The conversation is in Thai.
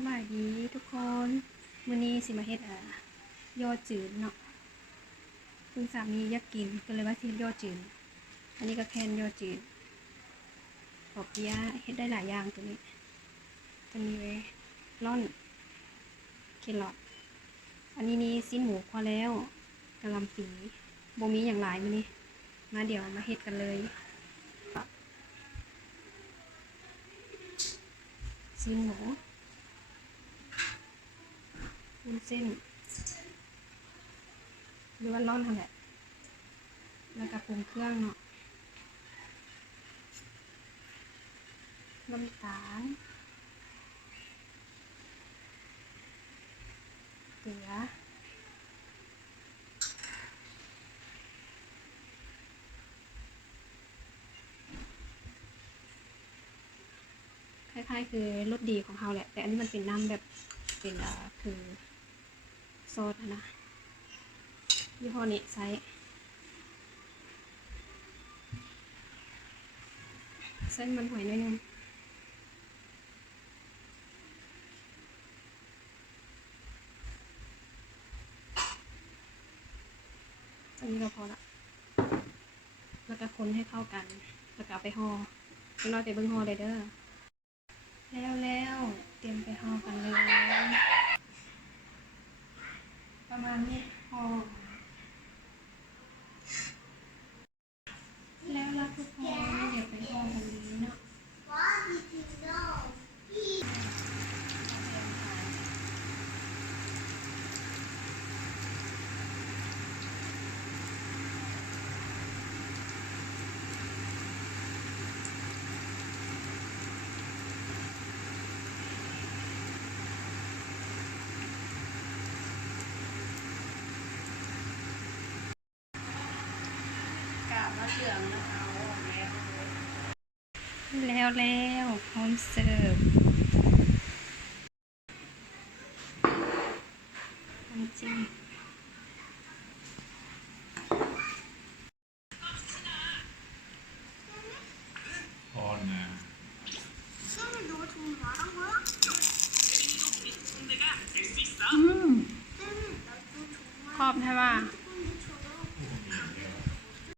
สบายดีทุกคนมื้อนี้สิมาเฮ็ดยอจืดเนาะคุณสามีอยากกินก็เลยว่าสิเฮ็ดยอจืดอันนี้ก็แคนยอจืดปอเปี๊ยะเฮ็ดได้หลายอย่างตัวนี้จะมีไว้ร่อนเครอทอันนี้นี่ซีนหมูพอแล้วกะหล่ำปีบ่มีอย่างหลายมื้อนี้มาเดี๋ยวมาเฮ็ดกันเลยซีนหมูวุ้นเส้นหรือว่าร่อนทำแหละแล้วก็ปรุงเครื่องเนาะน้ำตาลเกลือคล้ายๆคือรสดีของเขาแหละแต่อันนี้มันเป็นน้ำแบบเป็นคือซอสนะยี่ห้อนี้ใช้มันหอยน้อยนึงอันนี้ก็พอละแล้วก็คนให้เข้ากันแล้วก็เอาไปห่อข้างนอกไปเบิ่งห่อเลยเด้อแล้วเตรียมไปห่อกันเลยประมาณนี้ห่อแล้วล่ะทุกคนเดี๋ยวไปห่อกันเลยเนาะกาบมะเขือนะคะแล้วพร้อมเสิร์ฟน้ำจิ้มOna. ชอบใช่ป่ะ